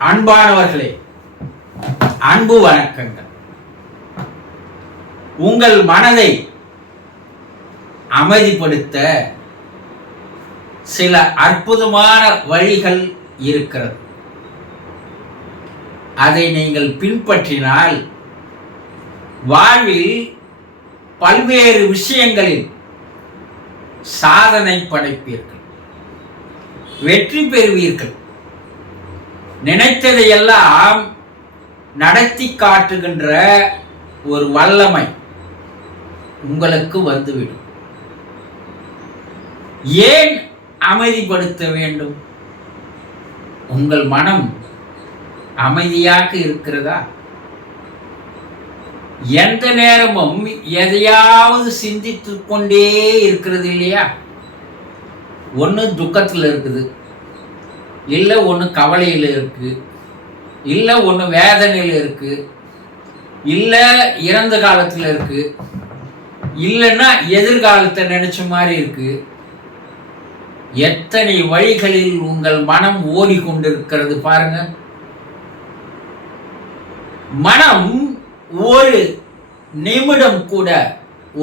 அன்பானவர்களே, அன்பு வணக்கங்கள். உங்கள் மனதை அமைதிப்படுத்த சில அற்புதமான வழிகள் இருக்கிறது. அதை நீங்கள் பின்பற்றினால் வாழ்வில் பல்வேறு விஷயங்களில் சாதனை படைப்பீர்கள், வெற்றி பெறுவீர்கள். நினைத்ததையெல்லாம் நடத்தி காட்டுகின்ற ஒரு வல்லமை உங்களுக்கு வந்துவிடும். ஏன் அமைதிப்படுத்த வேண்டும்? உங்கள் மனம் அமைதியாக இருக்கிறதா? எந்த நேரமும் எதையாவது சிந்தித்துக் கொண்டே இருக்கிறது இல்லையா? ஒன்று துக்கத்தில் இருக்குது, இல்லை ஒன்று கவலையில் இருக்குது, இல்லை ஒன்று வேதனையில் இருக்குது, இல்லை இறந்த காலத்தில் இருக்குது, இல்லைன்னா எதிர்காலத்தை நினைச்ச மாதிரி இருக்கு. எத்தனை வழிகளில் உங்கள் மனம் ஓடிக்கொண்டிருக்கிறது பாருங்க. மனம் ஒரு நிமிடம் கூட,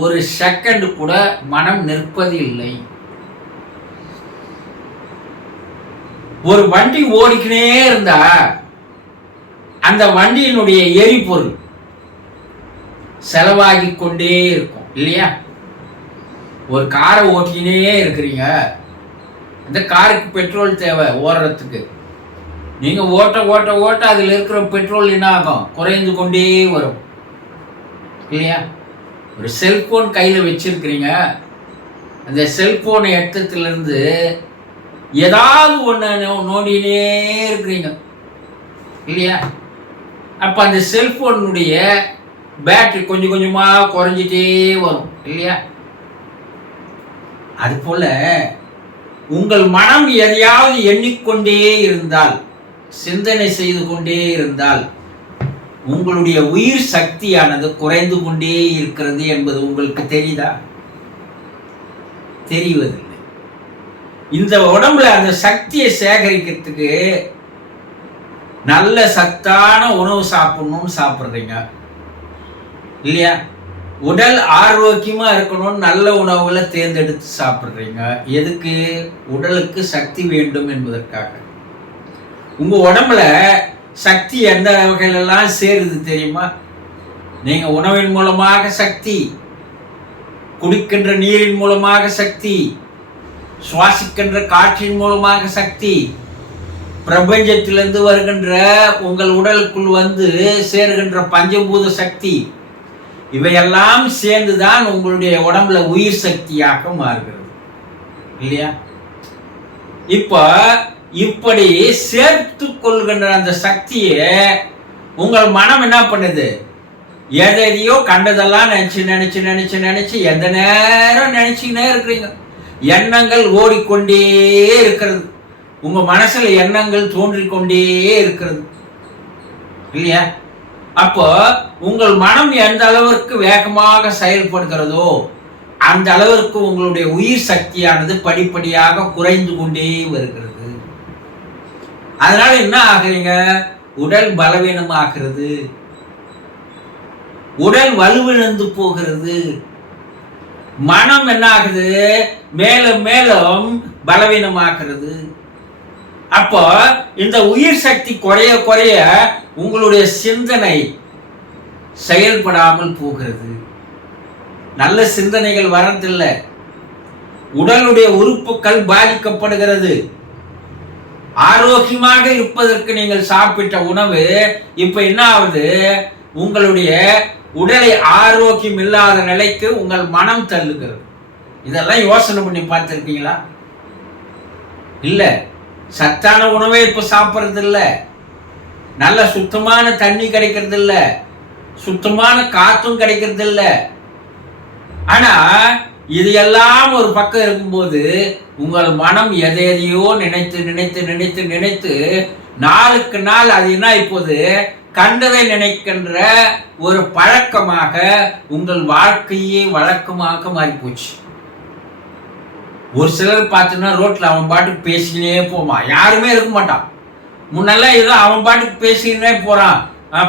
ஒரு செகண்ட் கூட மனம் நிற்பது இல்லை. ஒரு வண்டி ஓடிக்கினே இருந்தா அந்த வண்டியினுடைய எரிபொருள் செலவாகி கொண்டே இருக்கும் இல்லையா? ஒரு காரை ஓட்டிக்கினே இருக்கிறீங்க, அந்த காருக்கு பெட்ரோல் தேவை ஓடுறதுக்கு. நீங்க ஓட்ட ஓட்ட ஓட்ட அதுல இருக்கிற பெட்ரோல் என்ன ஆகும்? குறைந்து கொண்டே வரும் இல்லையா? ஒரு செல்போன் கையில வச்சிருக்கிறீங்க, அந்த செல்போன் எட்டத்துல இருந்து ஏதாவது ஒன்று நோண்டினே இருக்கிறீங்க இல்லையா? அப்போ அந்த செல்போனுடைய பேட்டரி கொஞ்சம் கொஞ்சமாக குறைஞ்சிட்டே வரும் இல்லையா? அதுபோல உங்கள் மனம் எதையாவது எண்ணிக்கொண்டே இருந்தால், சிந்தனை செய்து கொண்டே இருந்தால், உங்களுடைய உயிர் சக்தியானது குறைந்து கொண்டே இருக்கிறது என்பது உங்களுக்கு தெரியுதா? தெரிவதில்லை. இந்த உடம்புல அந்த சக்தியை சேகரிக்கிறதுக்கு நல்ல சத்தான உணவு சாப்பிடணும்னு சாப்பிட்றீங்க இல்லையா? உடல் ஆரோக்கியமா இருக்கணும்னு நல்ல உணவுகளை தேர்ந்தெடுத்து சாப்பிட்றீங்க. எதுக்கு? உடலுக்கு சக்தி வேண்டும் என்பதற்காக. உங்க உடம்புல சக்தி எந்த வகையிலெல்லாம் சேருது தெரியுமா? நீங்க உணவின் மூலமாக சக்தி, குடிக்கின்ற நீரின் மூலமாக சக்தி, சுவாசிக்கின்ற காற்றின் மூலமாக சக்தி, பிரபஞ்சத்திலிருந்து வருகின்ற உங்கள் உடலுக்குள் வந்து சேருகின்ற பஞ்சபூத சக்தி, இவையெல்லாம் சேர்ந்துதான் உங்களுடைய உடம்புல உயிர் சக்தியாக மாறுகிறது இல்லையா? இப்போ இப்படி சேர்த்து கொள்கின்ற அந்த சக்தியை உங்கள் மனம் என்ன பண்ணுது? எதையோ கண்டதெல்லாம் நினைச்சு நினைச்சு நினைச்சு நினைச்சு எந்த நேரம் நினைச்சுக்கினே இருக்கிறீங்க. எண்ணங்கள் ஓடிக்கொண்டே இருக்கிறது, உங்க மனசுல எண்ணங்கள் தோன்றிக்கொண்டே இருக்கிறது இல்லையா? அப்போ உங்கள் மனம் எந்த அளவிற்கு வேகமாக செயல்படுகிறதோ அந்த அளவிற்கு உங்களுடைய உயிர் சக்தியானது படிப்படியாக குறைந்து கொண்டே வருகிறது. அதனால என்ன ஆகுறீங்க? உடல் பலவீனமாகிறது, உடல் வலுவிழந்து போகிறது. மனம் என்ன ஆகுது? மேலும் மேலும் பலவீனமாகிறது. அப்போ இந்த உயிர் சக்தி குறைய குறைய உங்களுடைய சிந்தனை செயல்படாமல் போகிறது. நல்ல சிந்தனைகள் வரதில்லை, உடலுடைய உறுப்புகள் பாதிக்கப்படுகிறது. ஆரோக்கியமாக இருப்பதற்கு நீங்கள் சாப்பிட்ட உணவு இப்ப என்ன ஆகுது? உங்களுடைய உடலை ஆரோக்கியம் இல்லாத நிலைக்கு உங்கள் மனம் தள்ளுகிறது. இதெல்லாம் யோசனை பண்ணி பார்த்திருக்கீங்களா? இல்ல. சத்தான உணவை இப்ப சாப்பிட்றது இல்லை, நல்ல சுத்தமான தண்ணி கிடைக்கிறது இல்லை, சுத்தமான காத்தும் கிடைக்கிறது இல்லை. ஆனா இது எல்லாம் ஒரு பக்கம் இருக்கும்போது உங்கள் மனம் எதையோ நினைத்து நினைத்து நினைத்து நினைத்து நாளுக்கு நாள் அது என்ன இப்போது கண்டதை நினைக்கின்ற ஒரு பழக்கமாக உங்கள் வாழ்க்கையே வழக்கமாக மாறி போச்சு. ஒரு சிலர் பார்த்தீங்கன்னா ரோட்ல அவன் பாட்டுக்கு பேசிக்கினே போவான், யாருமே இருக்க மாட்டான். முன்னெல்லாம் ஏதோ அவன் பாட்டுக்கு பேசிக்கினே போறான்,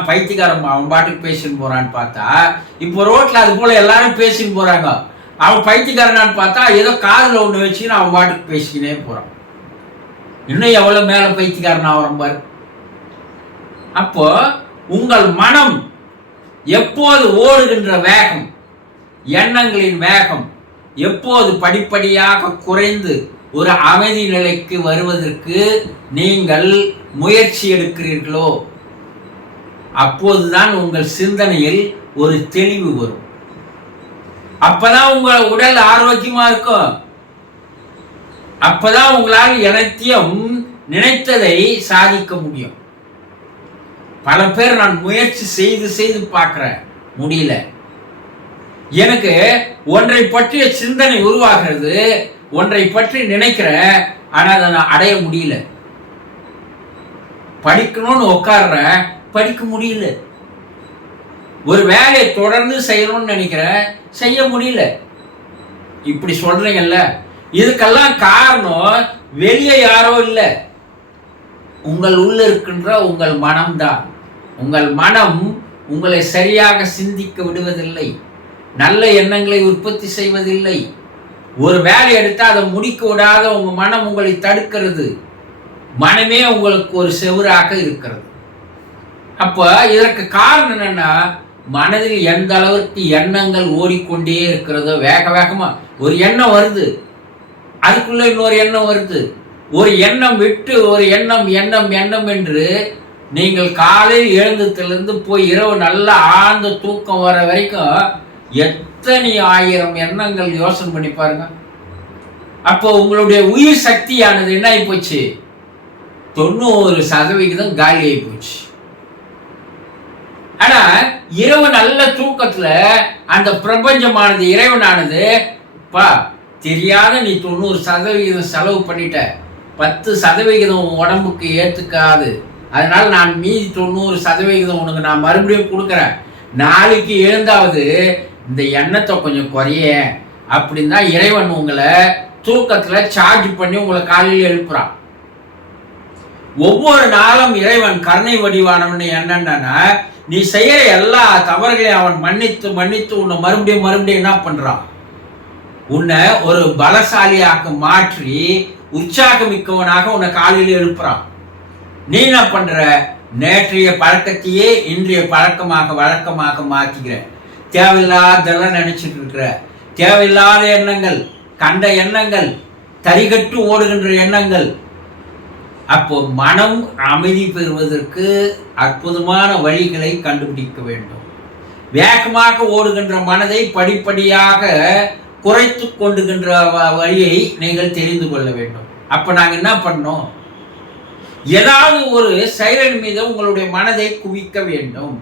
பைத்தியக்காரன் அவன் பாட்டுக்கு பேசின்னு போறான்னு பார்த்தா இப்போ ரோட்ல அது போல எல்லாரும் பேசின்னு போறாங்க. அவன் பைத்தியக்காரனான்னு பார்த்தா ஏதோ காதுல ஒண்ணு வச்சுன்னு அவன் பாட்டுக்கு பேசிக்கினே போறான். இன்னும் எவ்வளவு மேல பைத்தியக்காரன் ஆவரம் பாரு. அப்போ உங்கள் மனம் எப்போது ஓடுகின்ற வேகம், எண்ணங்களின் வேகம் எப்போது படிப்படியாக குறைந்து ஒரு அமைதி நிலைக்கு வருவதற்கு நீங்கள் முயற்சி எடுக்கிறீர்களோ அப்போதுதான் உங்கள் சிந்தனையில் ஒரு தெளிவு வரும். அப்பதான் உங்கள் உடல் ஆரோக்கியமா இருக்கும். அப்பதான் உங்களால் எனத்தையும் நினைத்ததை சாதிக்க முடியும். பல பேர் நான் முயற்சி செய்து செய்து பார்க்கிறேன், முடியல. எனக்கு ஒன்றை பற்றிய சிந்தனை உருவாகிறது, ஒன்றை பற்றி நினைக்கிறேன், ஆனா அதை நான் அடைய முடியல. படிக்கணும்னு உட்கார்றேன், படிக்க முடியல. ஒரு வேலையை தொடர்ந்து செய்யணும்னு நினைக்கிறேன், செய்ய முடியல. இப்படி சொல்றீங்கல்ல, இதுக்கெல்லாம் காரணம் வெளியே யாரோ இல்லை, உங்கள் உள்ள இருக்கின்ற உங்கள் மனம்தான். உங்கள் மனம் உங்களை சரியாக சிந்திக்க விடுவதில்லை, நல்ல எண்ணங்களை உற்பத்தி செய்வதில்லை. ஒரு வேலை எடுத்தா அதை முடிக்க விடாத உங்க மனம் உங்களை தடுக்கிறது. மனமே உங்களுக்கு ஒரு செவுராக இருக்கிறது. அப்ப இதற்கு காரணம் என்னன்னா, மனதில் எந்த அளவுக்கு எண்ணங்கள் ஓடிக்கொண்டே இருக்கிறதோ, வேக வேகமா ஒரு எண்ணம் வருது, அதுக்குள்ள இன்னொரு எண்ணம் வருது, ஒரு எண்ணம் விட்டு ஒரு எண்ணம் எண்ணம் எண்ணம் என்று நீங்கள் காலையில் எழுந்ததிலிருந்து போய் இரவு நல்ல ஆழ்ந்த தூக்கம் வர வரைக்கும் எத்தனை ஆயிரம் எண்ணங்கள் யோசனை பண்ணி பாருங்க. அப்போ உங்களுடைய உயிர் சக்தியானது என்ன ஆகி போச்சு? 90% காலி ஆகி போச்சு. ஆனா இரவு நல்ல தூக்கத்துல அந்த பிரபஞ்சமானது, இறைவனானது, பா தெரியாத நீ 90% செலவு பண்ணிட்ட, 10% உடம்புக்கு ஏத்துக்காது, அதனால நான் மீதி 90% உனக்கு நான் மறுபடியும் கொடுக்குறேன், நாளைக்கு எழுந்தாவது இந்த எண்ணத்தை கொஞ்சம் குறைய அப்படின்னு தான் இறைவன் உங்களை தூக்கத்துல சார்ஜ் பண்ணி உங்களை காலையில் எழுப்புறான். ஒவ்வொரு நாளும் இறைவன் கருணை வடிவானவன் என்னன்னா, நீ செய்யற எல்லா தவறுகளையும் அவன் மன்னித்து மன்னித்து உன்னை மறுபடியும் மறுபடியும் என்ன பண்றான்? உன்னை ஒரு பலசாலியாக மாற்றி உற்சாகமிக்கவனாக உன்னை காலையில் எழுப்புறான். நீ என்ன பண்ற? நேற்றைய பழக்கத்தையே இன்றைய பழக்கமாக வழக்கமாக மாற்றிக்கிற. தேவையில்லாதெல்லாம் நினைச்சிட்டு இருக்கிற, தேவையில்லாத எண்ணங்கள், கண்ட எண்ணங்கள், தரிகட்டு ஓடுகின்ற எண்ணங்கள். அப்போ மனம் அமைதி பெறுவதற்கு அற்புதமான வழிகளை கண்டுபிடிக்க வேண்டும். வேகமாக ஓடுகின்ற மனதை படிப்படியாக குறைத்து கொண்டுகின்ற வழியை நீங்கள் தெரிந்து கொள்ள வேண்டும். அப்ப நாங்க என்ன பண்ணோம்? ஏதாவது ஒரு செயலின் மீது உங்களுடைய மனதை குவிக்க வேண்டும்.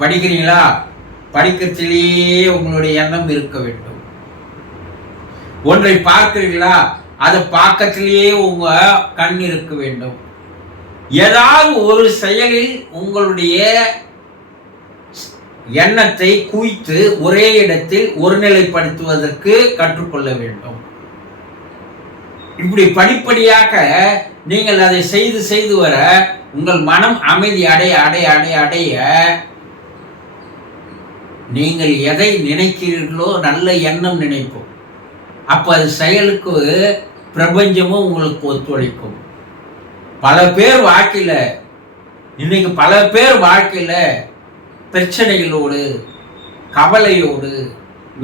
படிக்கிறீங்களா? படிக்கிறதிலேயே உங்களுடைய எண்ணம் இருக்க வேண்டும். ஒன்றை பார்க்கிறீர்களா? அதை பார்க்கத்திலேயே உங்க கண் இருக்க வேண்டும். ஏதாவது ஒரு செயலில் உங்களுடைய எண்ணத்தை குவித்து ஒரே இடத்தில் ஒருநிலைப்படுத்துவதற்கு கற்றுக்கொள்ள வேண்டும். இப்படி படிப்படியாக நீங்கள் அதை செய்து செய்து வர உங்கள் மனம் அமைதி அடைய அடைய அடைய அடைய நீங்கள் எதை நினைக்கிறீர்களோ நல்ல எண்ணம் நினைப்போம். அப்ப அது செயலுக்கு பிரபஞ்சமும் உங்களுக்கு ஒத்துழைக்கும். பல பேர் வாழ்க்கையில இன்னைக்கு பல பேர் வாழ்க்கையில பிரச்சனைகளோடு, கவலையோடு,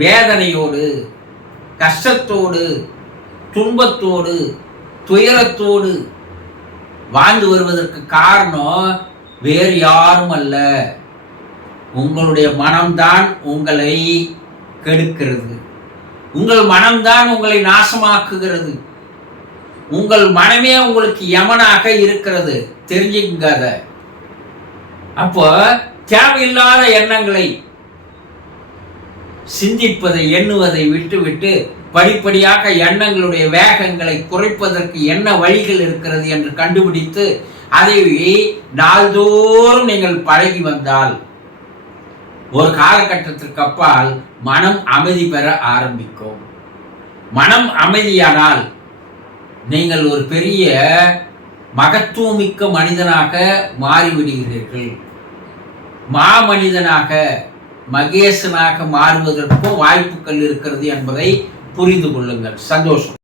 வேதனையோடு, கஷ்டத்தோடு, துன்பத்தோடு, துயரத்தோடு வாழ்ந்து வருவதற்கு காரணம் வேறு யாரும் அல்ல, உங்களுடைய மனம்தான் உங்களை கெடுக்கிறது. உங்கள் மனம்தான் உங்களை நாசமாக்குகிறது. உங்கள் மனமே உங்களுக்கு யமனாக இருக்கிறது. தெரிஞ்சுக்குங்க அத. அப்போ தேவையில்லாத எண்ணங்களை சிந்திப்பதை, எண்ணுவதை விட்டுவிட்டு படிப்படியாக எண்ணங்களுடைய வேகங்களை குறைப்பதற்கு என்ன வழிகள் இருக்கிறது என்று கண்டுபிடித்து அதை நாள்தோறும் நீங்கள் பழகி வந்தால் ஒரு காலகட்டத்திற்கு அப்பால் மனம் அமைதி பெற ஆரம்பிக்கும். மனம் அமைதியானால் நீங்கள் ஒரு பெரிய மகத்துவமிக்க மனிதனாக மாறிவிடுகிறீர்கள். மாமனிதனாக மகேசனாக மாறுவதற்கும் வாய்ப்புகள் இருக்கிறது என்பதை புரிந்து கொள்ளுங்கள். சந்தோஷம்.